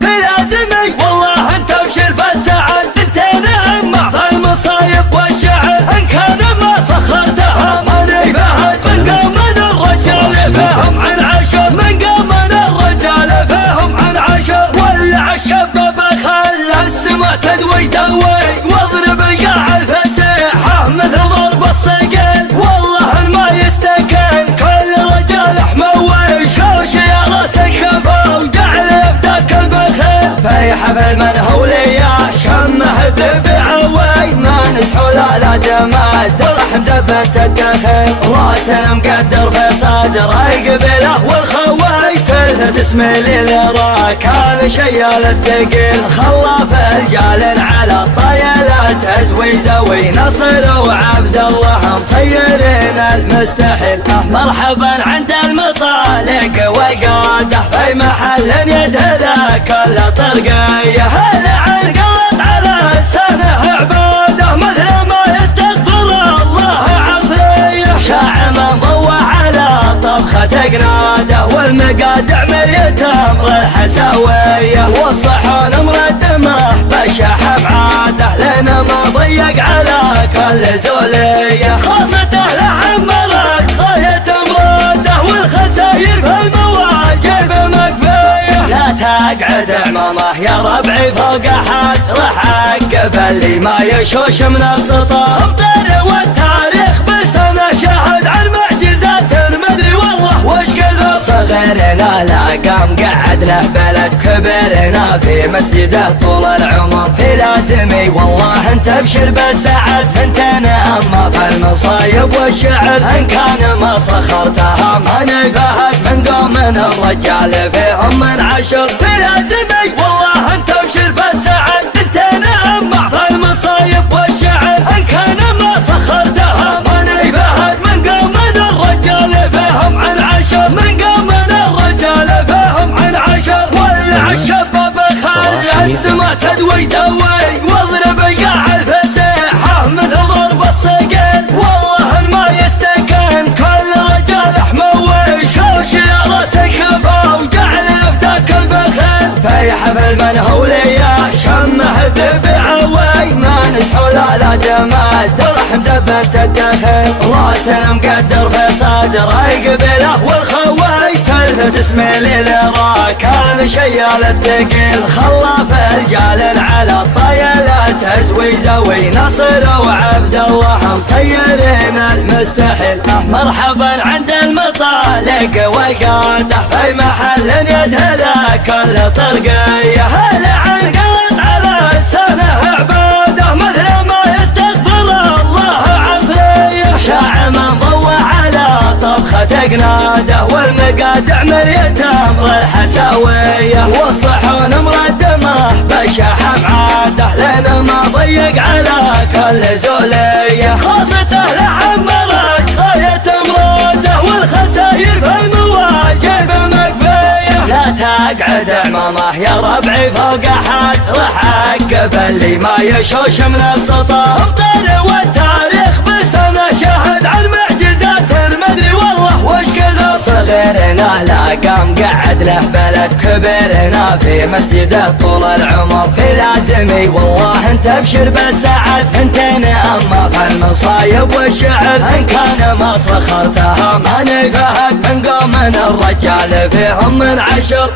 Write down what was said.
في لازمي والله انت ابشر بالسعد، انت نعم المصايب والشعر، ان كان ما سخرتها ماني فهد. من قام من الرجال فهم عن عشر، من قام من الرجال فهم عن عشر. ولع الشباب خلى السما تدوي دوي، واضرب القاع الفسيحة مثل ضرب الصقل. والله ما يستكن كل رجال حموي، شوش يا راس الشفا وجعل يفداك البخيل. في حفل من هوليا شمه ذبعوي، ما نسحو لا جماد الرحم زبنت الدخل. راس مقدر في صدر قبله والخوي، تلثت اسمي للرا كان شيال الثقيل. خلاف رجال على الطيلات ازوي زوي، نصر وعبد الله مسيرين المستحيل. مرحبا عند المطالق وقاده، في محل يدهله كل طرقيه. هلا عن قلت على لسانه عباده، مثل ما يستغفر الله عصريه. شاع منضوى على طبخة قناده، والمقادع مليت امر الحساويه. والصحون مردمه بشاح بعاده، لنا ما ضيق على كل زوليه. خاصته لعمرت غايه مراده، والخساير في المواجب مكفيه. لا تقعد عمامه يا ربعي فوق احد، راح اعقب اللي ما يشوش من السطر. امطر والتاريخ بلسانه شاهد عن معجزات مدري والله وش كثر. صغيرنا لا قام قعد له بلد، كبرنا في مسجده طول العمر. في لازمي والله انت ابشر بالسعد، انت نعم المصايب والشعر، ان كان ما سخرتها ماني فهد. من قوم من الرجال فيهم من عشر. في لازمي والله انت ابشر بالسعد، انت نعم المصايب والشعر، ان كان ما سخرتها ماني فهد. من قوم من الرجال فيهم عن عشر، من قوم من الرجال فيهم عن عشر. ولع الشباب خلى السما تدوي دوي، واضرب القاع الفسيحة مثل ضرب الصقل. والله ما يستكن كل رجال حموي، شوش يا راس الشفا وجعل يفداك البخيل. في حفل من هوليا شمه ذبعوي، ما نسحو لا جماد الرحم زبنت الدخل. راس مقدر في صدر قبله والخوي، تلثت اسمي للرا كان شيال الثقيل. خلاف رجال على الطيلات ازوي زوي، نصر وعبد الله مسيرين المستحيل. مرحبا عند المطالق وقاده، في محل يدهله كل طرقيه. هلا عن قلت على لسانه عباده، مثل ما يستغفر الله عصريه. شاع منضوى على طبخة قناده، والمقادع مليت امر الحساويه. والصحون مردمه بشاح بعاده، لنا ما ضيق على كل زوليه. خاصته لعمرت غايه مراده، والخساير في المواجب مكفيه. لا تقعد عمامه يا ربعي فوق احد، راح اعقب اللي ما يشوش من السطر. امطر والتاريخ بلسانه شاهد عن معجزات مدري والله وش كثر. صغيرنا لا قام قعد له بلد، كبرنا في مسجده طول العمر. في لازمي والله انت ابشر بالسعد، انت نعم المصايب والشعر، ان كان ما سخرتها ماني فهد. من قوم من الرجال فيهم من عشر.